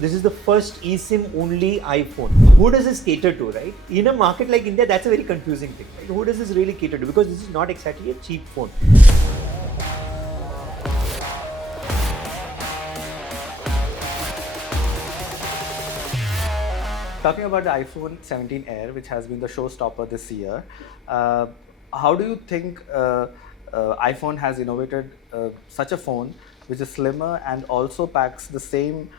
This is the first eSIM only iPhone. Who does this cater to, right? In a market like India, that's a very confusing thing, right? Who does this really cater to? Because this is not exactly a cheap phone. Talking about the iPhone 17 Air, which has been the showstopper this year, how do you think iPhone has innovated such a phone which is slimmer and also packs the same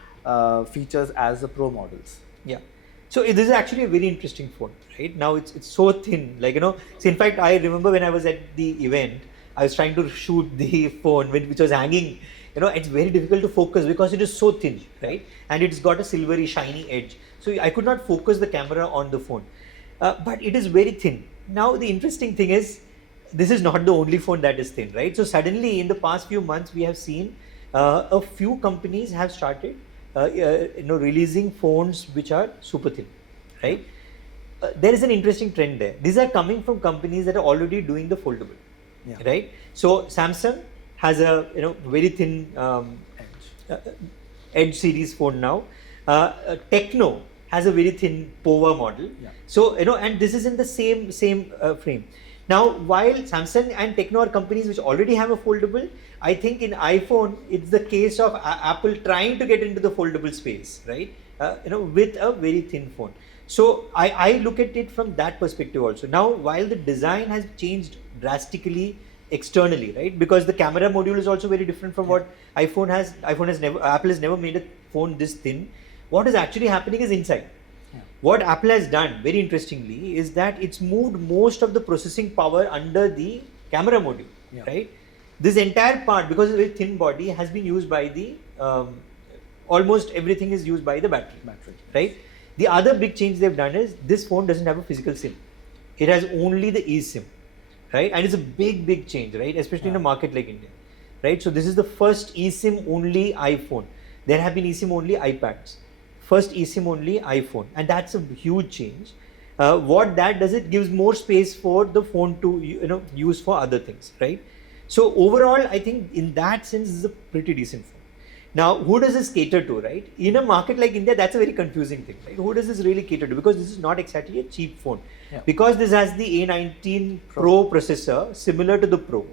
features as the Pro models? Yeah. So this is actually a very interesting phone, right? Now it's so thin, So in fact, I remember when I was at the event, I was trying to shoot the phone which was hanging. It's very difficult to focus because it is so thin, right? And it's got a silvery, shiny edge. So I could not focus the camera on the phone, but it is very thin. Now the interesting thing is, this is not the only phone that is thin, right? So suddenly in the past few months, we have seen a few companies have started releasing phones which are super thin, right? There is an interesting trend there. These are coming from companies that are already doing the foldable, right? So Samsung has a very thin Edge series phone now. Techno has a very thin POVA model. So and this is in the same frame. Now, while Samsung and Techno are companies which already have a foldable, I think in iPhone it's the case of Apple trying to get into the foldable space, right? With a very thin phone. So I look at it from that perspective also. Now, while the design has changed drastically externally, right? Because the camera module is also very different from what Apple has never made a phone this thin. What is actually happening is inside. What Apple has done, very interestingly, is that it's moved most of the processing power under the camera module, right? This entire part, because it's a very thin body, has been used by the, almost everything is used by the battery, right? The other big change they've done is this phone doesn't have a physical SIM. It has only the eSIM, right? And it's a big change, right? Especially in a market like India, right? So this is the first eSIM only iPhone. There have been eSIM only iPads. First eSIM only iPhone, and that's a huge change. What that does, it gives more space for the phone to use for other things, right? So overall, I think in that sense, this is a pretty decent phone. Now, who does this cater to, right? In a market like India, that's a very confusing thing, right? Who does this really cater to? Because this is not exactly a cheap phone. Because this has the A19 Pro processor, similar to the Pro.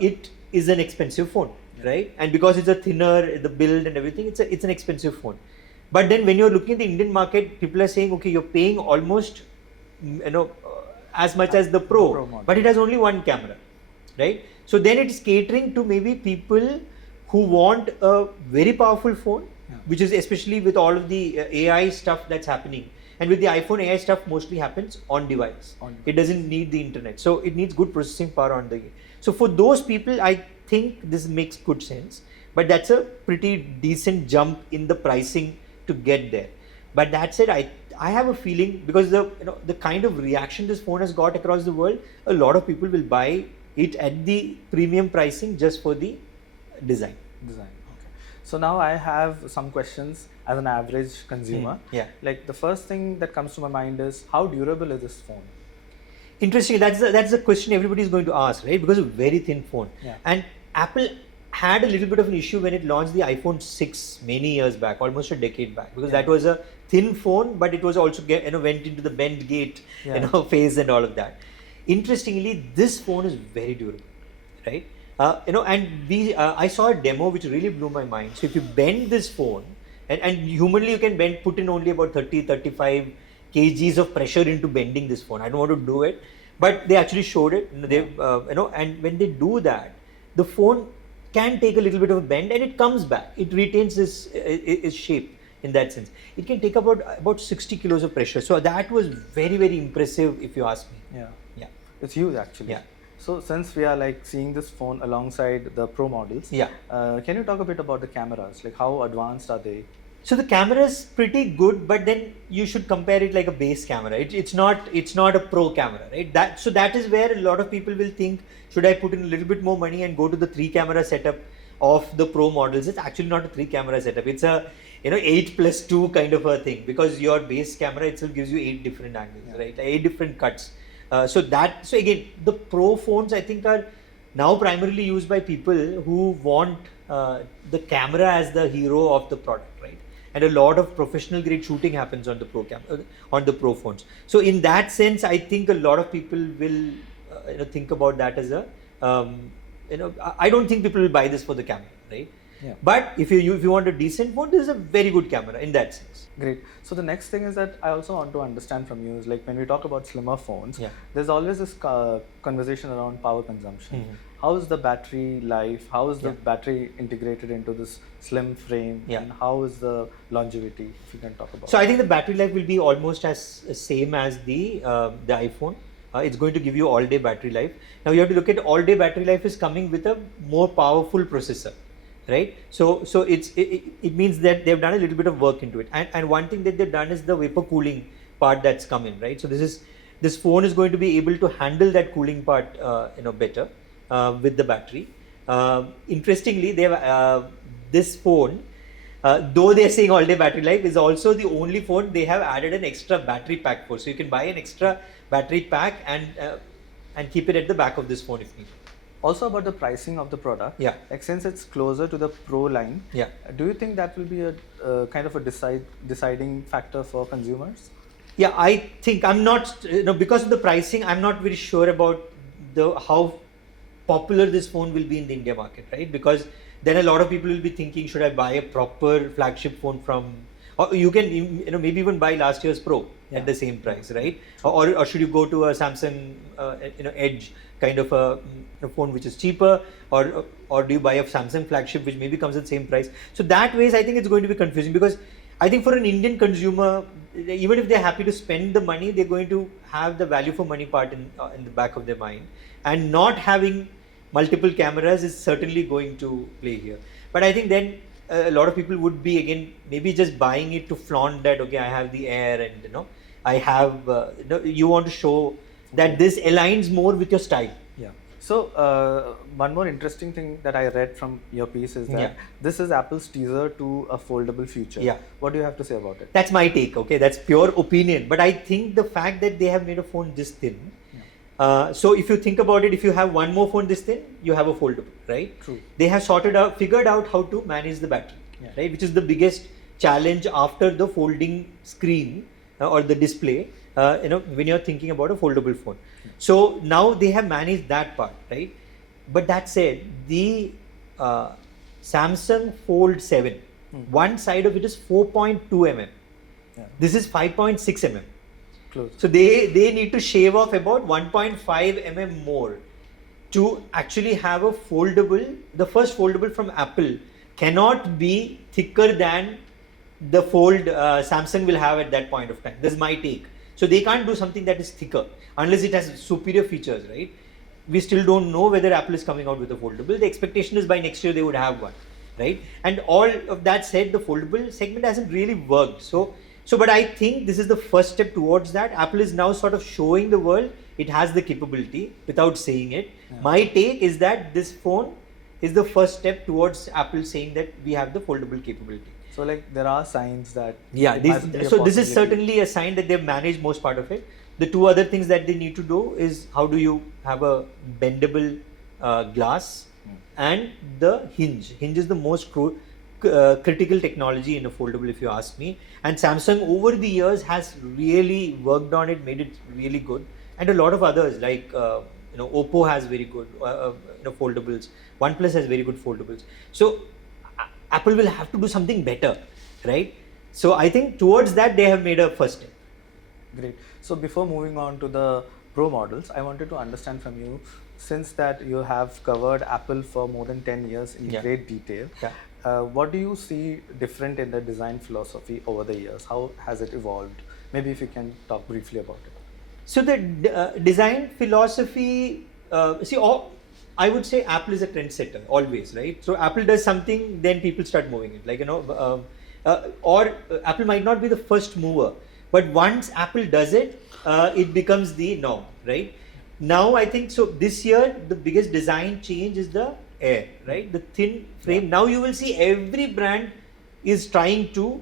It is an expensive phone, right? And because it's a thinner, the build and everything, it's an expensive phone. But then when you're looking at the Indian market, people are saying, okay, you're paying almost, as much as the Pro but it has only one camera, right? So then it's catering to maybe people who want a very powerful phone, which is especially with all of the AI stuff that's happening. And with the iPhone, AI stuff mostly happens on device. It doesn't need the internet. So it needs good processing power on the. So for those people, I think this makes good sense. But that's a pretty decent jump in the pricing to get there. But that said, I have a feeling, because the kind of reaction this phone has got across the world, a lot of people will buy it at the premium pricing just for the design. Okay. So now I have some questions as an average consumer. Like the first thing that comes to my mind is, how durable is this phone? Interesting. That's the question everybody is going to ask, right? Because it's a very thin phone. And Apple had a little bit of an issue when it launched the iPhone 6 many years back, almost a decade back, because that was a thin phone, but it was also went into the bend gate phase and all of that. Interestingly, this phone is very durable, right? I saw a demo which really blew my mind. So if you bend this phone, and humanly you can put in only about 30-35 kgs of pressure into bending this phone. I don't want to do it, but they actually showed it. And when they do that, the phone can take a little bit of a bend and it comes back. It retains its shape in that sense. It can take about 60 kilos of pressure. So that was very impressive, if you ask me. It's huge actually. So since we are like seeing this phone alongside the Pro models, can you talk a bit about the cameras? Like how advanced are they? So the camera is pretty good, but then you should compare it like a base camera. It's not a pro camera, right? That is where a lot of people will think, should I put in a little bit more money and go to the 3-camera setup of the Pro models? It's actually not a 3-camera setup. It's a 8+2 kind of a thing, because your base camera itself gives you 8 different angles, right? 8 different cuts. So again, the Pro phones I think are now primarily used by people who want the camera as the hero of the product, right? and a lot of professional grade shooting happens on the on the Pro phones. So in that sense, I think a lot of people will think about that as a I don't think people will buy this for the camera, right? Yeah. But if you want a decent phone, this is a very good camera in that sense. Great. So the next thing is that I also want to understand from you is like when we talk about slimmer phones, Yeah. there's always this conversation around power consumption. Mhm. How is the battery life? How is the Yeah. battery integrated into this slim frame? Yeah. And how is the longevity? If you can talk about. So I think the battery life will be almost as same as the iPhone. It's going to give you all-day battery life. Now you have to look at all-day battery life is coming with a more powerful processor, right? So it means that they've done a little bit of work into it. And one thing that they've done is the vapor cooling part that's come in, right? So this phone is going to be able to handle that cooling part, better with the battery. Interestingly, this phone. Though they are saying all-day battery life, is also the only phone they have added an extra battery pack for. So you can buy an extra battery pack and keep it at the back of this phone if needed. Also about the pricing of the product. Yeah. Like since it's closer to the Pro line. Yeah. Do you think that will be a kind of a deciding factor for consumers? Yeah, I think I'm not. Because of the pricing, I'm not very sure about how popular this phone will be in the India market, right? Because then a lot of people will be thinking, should I buy a proper flagship phone from, or you can maybe even buy last year's Pro Yeah. at the same price, right? Or should you go to a Samsung Edge kind of a phone which is cheaper, or do you buy a Samsung flagship which maybe comes at the same price? So that ways I think it's going to be confusing, because I think for an Indian consumer, even if they're happy to spend the money, they're going to have the value for money part in the back of their mind, and not having multiple cameras is certainly going to play here. But I think then a lot of people would be again maybe just buying it to flaunt that, okay, I have the Air, and I have you want to show that this aligns more with your style. Yeah. So one more interesting thing that I read from your piece is that Yeah. this is Apple's teaser to a foldable future. Yeah. What do you have to say about it? That's my take, okay? That's pure opinion. But I think the fact that they have made a phone this thin, so if you think about it, if you have one more phone this thin, you have a foldable, right? True. They have figured out how to manage the battery, Yeah. right? Which is the biggest challenge after the folding screen or the display, when you're thinking about a foldable phone. So now they have managed that part, right? But that said, the Samsung Fold 7, one side of it is 4.2 mm. Yeah. This is 5.6 mm. Close. So they need to shave off about 1.5 mm more to actually have a foldable. The first foldable from Apple cannot be thicker than the fold Samsung will have at that point of time. This is my take. So they can't do something that is thicker unless it has superior features, right? We still don't know whether Apple is coming out with a foldable. The expectation is by next year they would have one, right? And all of that said, the foldable segment hasn't really worked. So but I think this is the first step towards that. Apple is now sort of showing the world it has the capability without saying it. Yeah. My take is that this phone is the first step towards Apple saying that we have the foldable capability. So like there are signs that Yeah, it must be a so this is possibility. certainly a sign that they've managed most part of it. The two other things that they need to do is how do you have a bendable glass and the hinge. Hinge is the most critical technology in a foldable, if you ask me. And Samsung over the years has really worked on it, made it really good. And a lot of others like Oppo has very good foldables. OnePlus has very good foldables. So Apple will have to do something better, right? So I think towards that they have made a first step. Great. So before moving on to the Pro models, I wanted to understand from you, since that you have covered Apple for more than 10 years in Yeah. great detail, Yeah. what do you see different in the design philosophy over the years? How has it evolved? Maybe if you can talk briefly about it. So the design philosophy, I would say Apple is a trendsetter always, right? So Apple does something, then people start moving it. Like Apple might not be the first mover, but once Apple does it, it becomes the norm, right? Now I think so. This year the biggest design change is the Air, right? The thin frame. Yeah. Now you will see every brand is trying to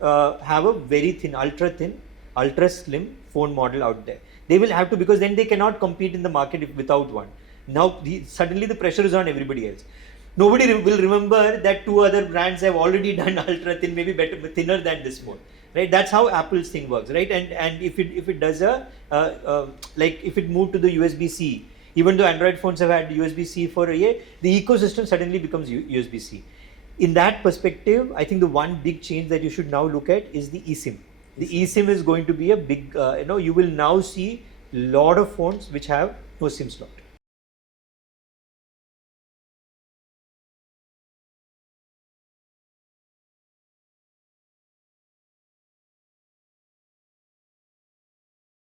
have a very thin, ultra slim phone model out there. They will have to, because then they cannot compete in the market without one. Now suddenly the pressure is on everybody else. nobody will remember that two other brands have already done ultra thin, maybe better, thinner than this phone, right? That's how Apple's thing works, right? And if it does like if it moved to the USB-C, even though Android phones have had USB-C for a year, the ecosystem suddenly becomes USB-C. In that perspective, I think the one big change that you should now look at is the eSIM. The eSIM is going to be a big, you will now see a lot of phones which have no SIM slot.